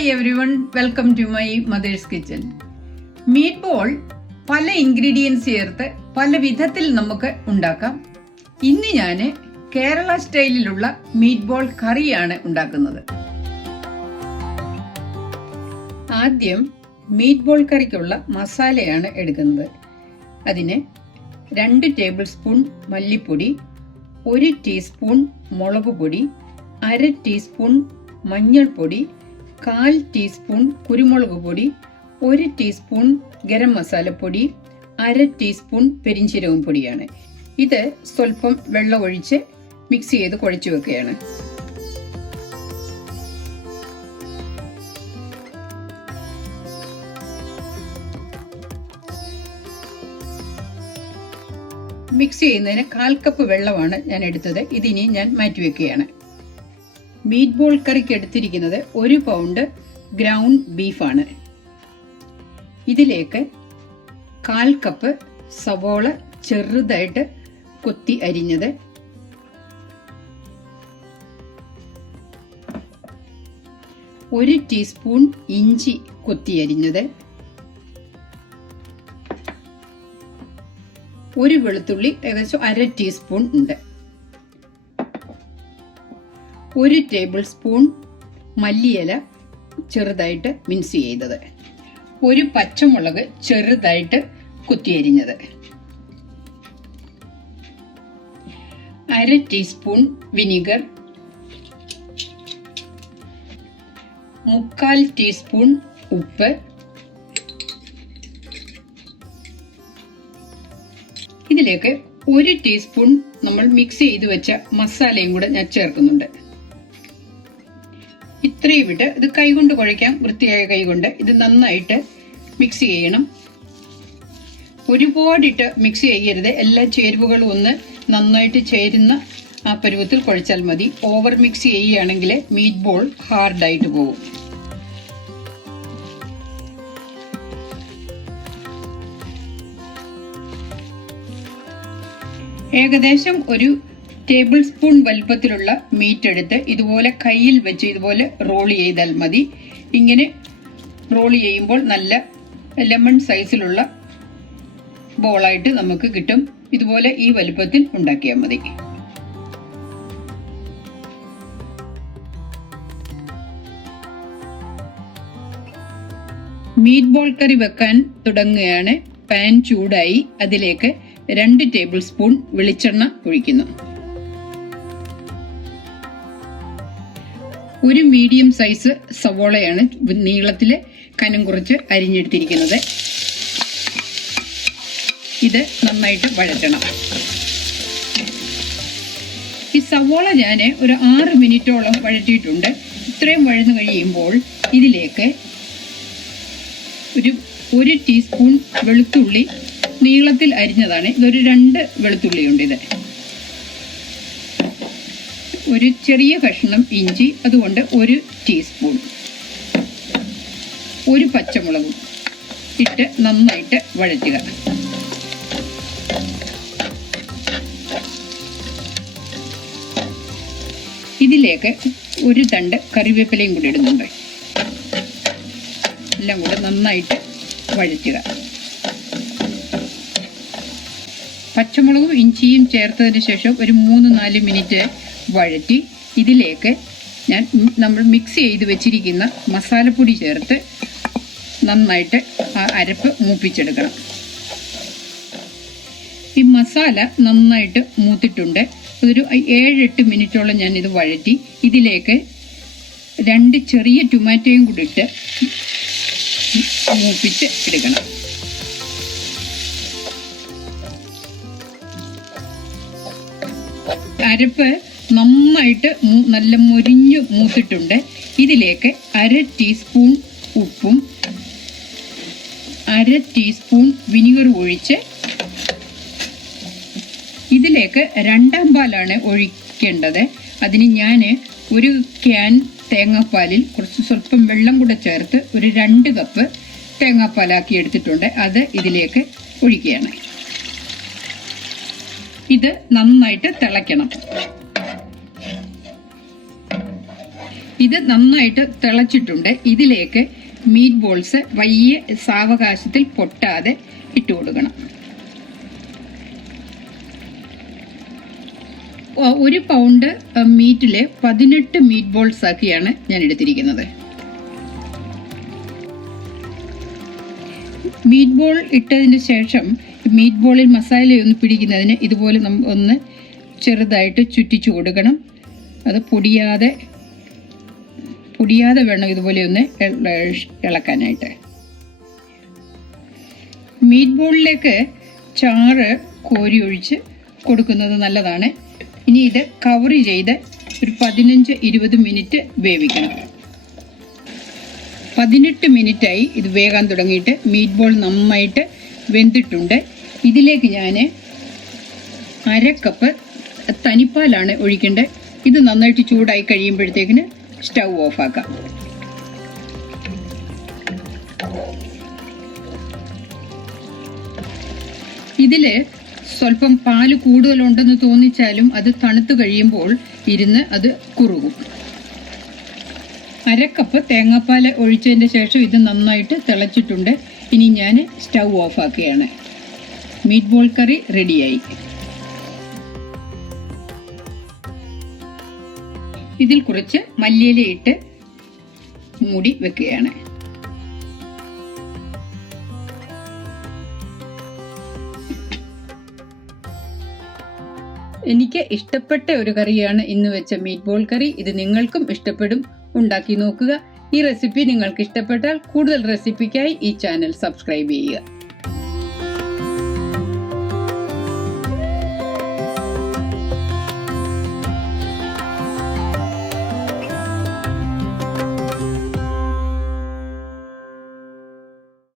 Hi everyone, welcome to my mother's kitchen. Meatball പല ingredients ചേർത്ത് പല വിധത്തിൽ നമുക്ക് ഉണ്ടാക്കാം. ഇന്ന് ഞാൻ കേരള സ്റ്റൈലിലുള്ള മീറ്റ് ബോൾ കറിയാണ് ഉണ്ടാക്കുന്നത്. ആദ്യം മീറ്റ് ബോൾ കറിക്കുള്ള മസാലയാണ് എടുക്കുന്നത്. അതിന് 2 ടേബിൾ സ്പൂൺ മല്ലിപ്പൊടി, 1 ടീസ്പൂൺ മുളക് പൊടി, 1/2 ടീസ്പൂൺ മഞ്ഞൾപ്പൊടി, 1/4 ടീസ്പൂൺ കുരുമുളക് പൊടി, 1 ടീസ്പൂൺ ഗരം മസാലപ്പൊടി, 1/2 ടീസ്പൂൺ പെരിഞ്ചീരകം പൊടിയാണ്. ഇത് സ്വല്പം വെള്ളം ഒഴിച്ച് മിക്സ് ചെയ്ത് കുഴച്ചു വെക്കുകയാണ്. മിക്സ് ചെയ്യുന്നതിന് 1/4 കപ്പ് വെള്ളമാണ് ഞാൻ എടുത്തത്. ഇതിനി ഞാൻ മാറ്റിവെക്കുകയാണ്. മീറ്റ് ബോൾ കറിക്ക് എടുത്തിരിക്കുന്നത് 1 പൗണ്ട് ഗ്രൗണ്ട് ബീഫാണ്. ഇതിലേക്ക് 1/4 കപ്പ് സവോള ചെറുതായിട്ട് കൊത്തി അരിഞ്ഞത്, 1 ടീസ്പൂൺ ഇഞ്ചി കൊത്തി അരിഞ്ഞത്, 1 വെളുത്തുള്ളി ഏകദേശം 1/2 ടീസ്പൂൺ ഉണ്ട്, 1 ടേബിൾ സ്പൂൺ മല്ലിയില ചെറുതായിട്ട് മിക്സ് ചെയ്തത്, 1 പച്ചമുളക് ചെറുതായിട്ട് കുത്തിയരിഞ്ഞത്, 1/2 ടീസ്പൂൺ വിനീഗർ, 1/4 ടീസ്പൂൺ ഉപ്പ്, ഇതിലേക്ക് 1 ടീസ്പൂൺ നമ്മൾ മിക്സ് ചെയ്ത് വെച്ച മസാലയും കൂടെ ഞാൻ ചേർക്കുന്നുണ്ട്. ഇത്രയും ഇട്ട് ഇത് കൈകൊണ്ട് കുഴയ്ക്കാം, വൃത്തിയായ കൈകൊണ്ട്. ഇത് നന്നായിട്ട് മിക്സ് ചെയ്യണം. ഒരുപാടിട്ട് മിക്സ് ചെയ്യരുത്. എല്ലാ ചേരുവകളും ഒന്ന് നന്നായിട്ട് ചേരുന്ന ആ പരുവത്തിൽ കുഴച്ചാൽ മതി. ഓവർ മിക്സ് ചെയ്യുകയാണെങ്കിൽ മീറ്റ് ബോൾ ഹാർഡായിട്ട് പോകും. ഏകദേശം 1 ടേബിൾ സ്പൂൺ വലുപ്പത്തിലുള്ള മീറ്റ് എടുത്ത് ഇതുപോലെ കയ്യിൽ വെച്ച് ഇതുപോലെ റോൾ ചെയ്താൽ മതി. ഇങ്ങനെ റോൾ ചെയ്യുമ്പോൾ നല്ല ലെമൺ സൈസിലുള്ള ബോളായിട്ട് നമുക്ക് കിട്ടും. ഇതുപോലെ ഈ വലുപ്പത്തിൽ ഉണ്ടാക്കിയാൽ മതി. മീറ്റ് ബോൾ കറി വെക്കാൻ തുടങ്ങുകയാണ്. പാൻ ചൂടായി. അതിലേക്ക് 2 ടേബിൾ സ്പൂൺ വെളിച്ചെണ്ണ ഒഴിക്കുന്നു. 1 മീഡിയം സൈസ് സവോളയാണ് നീളത്തില് കനം കുറച്ച് അരിഞ്ഞെടുത്തിരിക്കുന്നത്. ഇത് നന്നായിട്ട് വഴറ്റണം. ഈ സവോള ഞാൻ ഒരു 6 മിനിറ്റോളം വഴറ്റിയിട്ടുണ്ട്. ഇത്രയും വഴന്നു കഴിയുമ്പോൾ ഇതിലേക്ക് 1 ടീസ്പൂൺ വെളുത്തുള്ളി നീളത്തിൽ അരിഞ്ഞതാണ്. ഇതൊരു 2 വെളുത്തുള്ളിയുണ്ട്. ഇത് ഒരു ചെറിയ കഷ്ണം ഇഞ്ചി, അതുകൊണ്ട് 1 ടീസ്പൂൺ, 1 പച്ചമുളകും ഇട്ട് നന്നായിട്ട് വഴറ്റുക. ഇതിലേക്ക് 1 തണ്ട് കറിവേപ്പിലയും കൂടി ഇടുന്നുണ്ട്. എല്ലാം കൂടെ നന്നായിട്ട് വഴറ്റുക. പച്ചമുളകും ഇഞ്ചിയും ചേർത്തതിന് ശേഷം ഒരു 3-4 മിനിറ്റ് വഴറ്റി ഇതിലേക്ക് നമ്മൾ മിക്സ് ചെയ്ത് വെച്ചിരിക്കുന്ന മസാലപ്പൊടി ചേർത്ത് നന്നായിട്ട് ആ അരപ്പ് മൂപ്പിച്ചെടുക്കണം. ഈ മസാല നന്നായിട്ട് മൂത്തിട്ടുണ്ട്. ഒരു 7-8 മിനിറ്റോളം ഞാൻ ഇത് വഴറ്റി ഇതിലേക്ക് 2 ചെറിയ ടൊമാറ്റോയും കൂടി ഇട്ട് മൂപ്പിച്ച് എടുക്കണം. അരപ്പ് നന്നായിട്ട് നല്ല മൊരിഞ്ഞു മൂത്തിട്ടുണ്ട്. ഇതിലേക്ക് 1/2 ടീസ്പൂൺ ഉപ്പും 1/2 ടീസ്പൂൺ വിനീഗർ ഒഴിച്ച് ഇതിലേക്ക് 2ാം പാലാണ് ഒഴിക്കേണ്ടത്. അതിന് ഞാൻ 1 ക്യാൻ തേങ്ങാപ്പാലിൽ സ്വല്പം വെള്ളം കൂടെ ചേർത്ത് ഒരു 2 കപ്പ് തേങ്ങാപ്പാലാക്കി എടുത്തിട്ടുണ്ട്. അത് ഇതിലേക്ക് ഒഴിക്കുകയാണ്. ഇത് നന്നായിട്ട് തിളയ്ക്കണം. ഇത് നന്നായിട്ട് തിളച്ചിട്ടുണ്ട്. ഇതിലേക്ക് മീറ്റ് ബോൾസ് വലിയ സാവകാശത്തിൽ പൊട്ടാതെ ഇട്ട് കൊടുക്കണം. 1 പൗണ്ട് മീറ്റില് 18 മീറ്റ് ബോൾസ് ആക്കിയാണ് ഞാൻ എടുത്തിരിക്കുന്നത്. മീറ്റ് ബോൾ ഇട്ടതിന് ശേഷം മീറ്റ് ബോളിൽ മസാലയൊന്ന് പിടിക്കുന്നതിന് ഇതുപോലെ ഒന്ന് ചെറുതായിട്ട് ചുറ്റിച്ചു കൊടുക്കണം. അത് പൊടിയാതെ വേണം ഇതുപോലെ ഒന്ന് ഇളക്കാനായിട്ട്. മീറ്റ് ബോളിലേക്ക് ചാറ് കോരി ഒഴിച്ച് കൊടുക്കുന്നത് നല്ലതാണ്. ഇനി ഇത് കവർ ചെയ്ത് ഒരു 15-20 മിനിറ്റ് വേവിക്കണം. 18 മിനിറ്റായി ഇത് വേകാൻ തുടങ്ങിയിട്ട്. മീറ്റ് ബോൾ നന്നായിട്ട് വെന്തിട്ടുണ്ട്. ഇതിലേക്ക് ഞാൻ 1/2 കപ്പ് തനിപ്പാലാണ് ഒഴിക്കേണ്ടത്. ഇത് നന്നായിട്ട് ചൂടായി കഴിയുമ്പോഴത്തേക്കിന് സ്റ്റൗ ഓഫാക്കാം. ഇതില് സ്വല്പം പാല് കൂടുതലുണ്ടെന്ന് തോന്നിച്ചാലും അത് തണുത്തു കഴിയുമ്പോൾ ഇരുന്ന് അത് കുറുകും. 1/2 കപ്പ് തേങ്ങാപ്പാൽ ഒഴിച്ചതിന് ശേഷം ഇത് നന്നായിട്ട് തിളച്ചിട്ടുണ്ട്. ഇനി ഞാൻ സ്റ്റൗ ഓഫാക്കുകയാണ്. മീറ്റ് ബോൾ കറി റെഡിയായി. ഇതിൽ കുറച്ച് മല്ലിയില ഇട്ട് മൂടി വെക്കുകയാണ്. എനിക്ക് ഇഷ്ടപ്പെട്ട ഒരു കറിയാണ് ഇന്ന് വെച്ച മീറ്റ് ബോൾ കറി. ഇത് നിങ്ങൾക്കും ഇഷ്ടപ്പെടും. ഉണ്ടാക്കി നോക്കുക. ഈ റെസിപ്പി നിങ്ങൾക്ക് ഇഷ്ടപ്പെട്ടാൽ കൂടുതൽ റെസിപ്പിക്കായി ഈ ചാനൽ സബ്സ്ക്രൈബ് ചെയ്യുക.